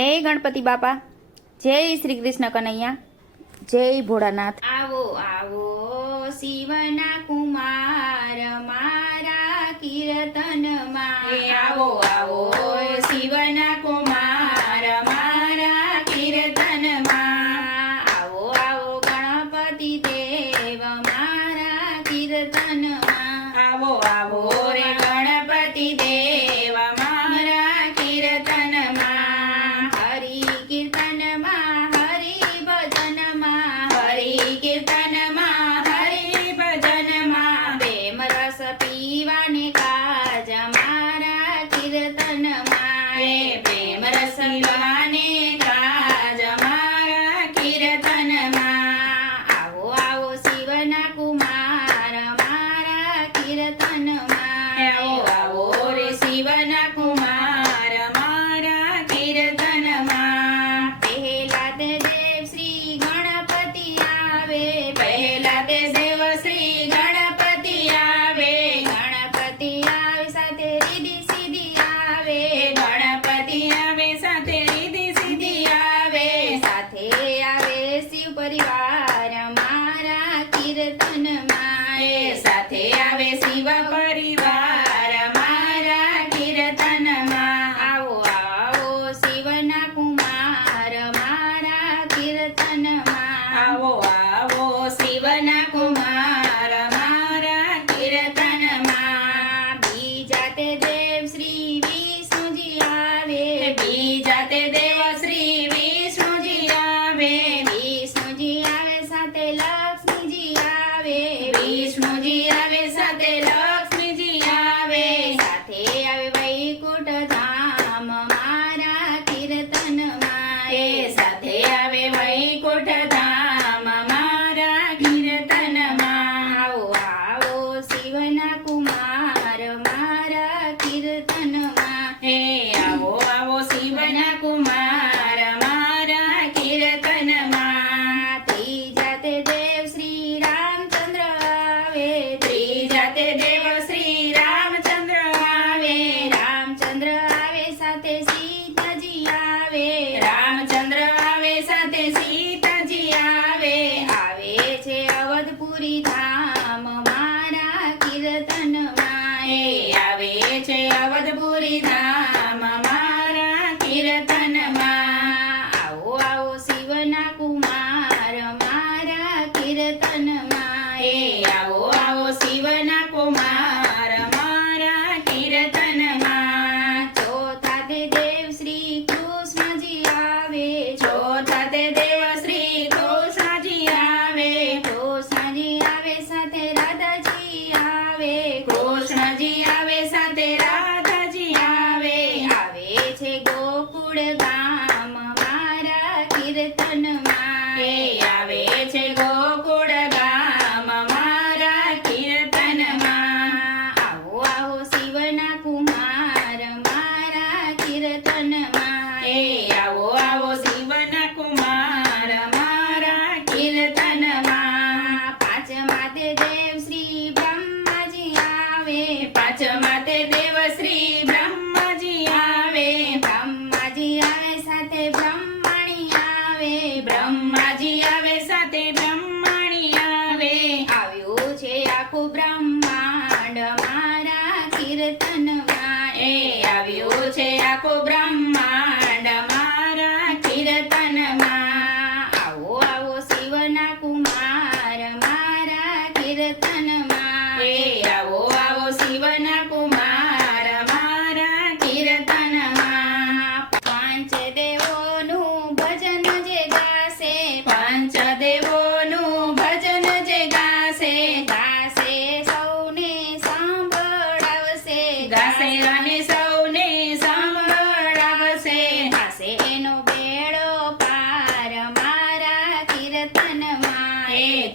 જય ગણપતિ બાપા, જય શ્રી કૃષ્ણ કનૈયા, જય ભોળાનાથ। આવો આવો શિવના કુમાર મારા કીર્તનમાં, આવો આવો શિવના કુમાર મારા કીર્તનમાં, આવો આવો ગણપતિ દેવ મારા કીર્તનમાં, આવો આવો રે ગણપતિ દેવ મારા કીર્તનમાં, હરિ કીર્તનમાં હરિ ભજનમાં, હરિ કીર્તનમાં હરિ ભજનમાં, પ્રેમ રસ પીવાને કાજ મારા કીર્તનમાં, પ્રેમ રસ પીવાને કાજ મારા કીર્તનમાં, આવો આવો શિવના કુમાર મારા કીર્તનમાં, આવો આવો રે શિવના કુમાર મારા કીર્તનમાં, પહેલા તે દેવ શ્રી ગણપતિ આવે, પહેલા તે દેવ શ્રી ગણપતિ આવે, ગણપતિ આવે સાથે રીધિ સીધી આવે, ગણપતિ આવે સાથે રીધિ સીધી આવે, સાથે આવે શિવ પરિવાર મારા કીર્તનમાં, સાથે આવે શિવ પરિવાર મારા કીર્તનમાં, આવો આવો શિવના કુમાર મારા કીર્તનમાં, આવો આવો શિવના કુમાર મારા કીર્તનમાં, બીજા તે દેવ શ્રી વિષ્ણુજી આવે, બીજા તે દેવ શ્રી વિષ્ણુજી આવે, વિષ્ણુજી આવે સાથે લક્ષ્મીજી આવે, વિષ્ણુજી આવે સાથે લક્ષ્મીજી આવે, સાથે આવે વૈકુંઠ ધામ મારા કીર્તનમાં, સાથે આવે વૈકુંઠ ધામ મારા કીર્તનમાં, આવો આવો શિવના કુમાર મારા કીર્તનમાં, આવો આવો શિવના કુમાર મારા કીર્તનમાં, ત્રીજા તે દેવ શ્રી રામચંદ્ર આવે, ત્રીજા તે દેવ શ્રી રામચંદ્ર આવે, રામચંદ્ર આવે સાથે સીતાજી આવે, રામચંદ્ર આવે સાથે સીતાજી આવે, આવે છે અવધપુરી ધામ મારા કીર્તનમાં, આવે છે અવધપુરી ધામ મારા કીર્તનમાં, આવો આવો શિવના કુમાર મારા કીર્તનમાં, આવો આવો શિવના કુમાર મારા કીર્તનમાં, ચોથા તે દેવ શ્રી કૃષ્ણજી આવે, ચોથા તે દેવ શ્રી કૃષ્ણજી આવે, કૃષ્ણજી આવે સાથે રાધાજી આવે, કૃષ્ણજી આવે સાથે રાધાજી આવે, આવે છે ગોકુળ ગામ મારા કીર્તનમાં, આવે છે ગોકુળ ગામ મારા કીર્તનમાં, આવો આવો શિવના કુમાર મારા કીર્તનમાં, આવો આવો શિવના કુમાર મારા કીર્તનમાં, પાંચમા તે દેવ શ્રી બ્રહ્માજી આવે, પાંચમા તે દેવ શ્રી બ્રહ્મજી આવે, બ્રહ્માજી આવે સાથે બ્રહ્મણી આવે, બ્રહ્માજી આવે સાથે બ્રહ્મણી આવે, આવ્યું છે આખું બ્રહ્માંડ મારા કીર્તનમાં, આવ્યું છે આખું બ્રહ્માંડ મારા કીર્તનમાં, આવો આવો શિવના કુમાર મારા કીર્તનમાં, આવો આવો શિવના કુમાર મારા કીર્તનમાં, પાંચ દેવોનું ભજન જે ગાશે, પંચદેવોનું ભજન જે ગાશે, ગાશે સૌને સાંભળાવશે, ગાશે અને સૌને સંભળાવશે, ગાશે એનો બેડો પાર મારા કીર્તનમાં,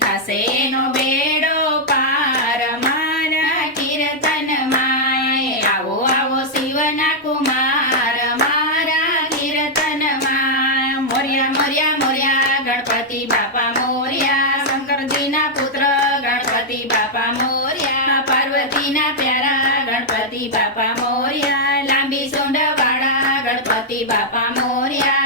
થશે એનો બેડો પાર મારા કીર્તનમાં, આવો આવો શિવના કુમાર મારા કીર્તનમાં, મોર્યા મોર્યા મોર્યા ગણપતિ બાપા મોર્યા, શંકરજીના પુત્ર ગણપતિ બાપા મોર્યા, પાર્વતીના પ્યારા ગણપતિ બાપા મોર્યા, લાંબી સૂંઢ વાળા ગણપતિ બાપા મોર્યા,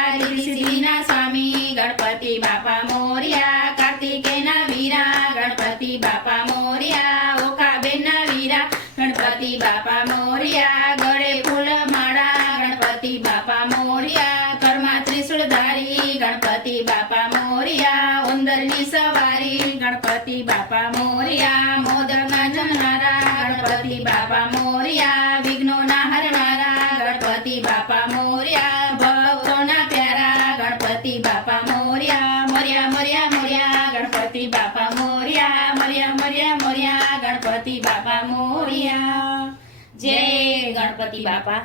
બાપા મોરિયા ગળે ફૂલ માળા ગણપતિ બાપા મોરિયા ઘરમાં ત્રિશુળધારી ગણપતિ બાપા મોરિયા ઉંદરની સવારી ગણપતિ બાપા મોરિયા મોદકના જમનારા ગણપતિ બાપા મોરિયા વિઘ્નોના હરનારા ગણપતિ બાપા મોરિયા ભવોના પ્યારા ગણપતિ બાપા મોરિયા મોરિયા મોરિયા મોરિયા ગણપતિ બાપા મોરિયા મોરિયા મોરિયા મોરિયા ગણપતિ બાપા મોરિયા જય ગણપતિ બાપા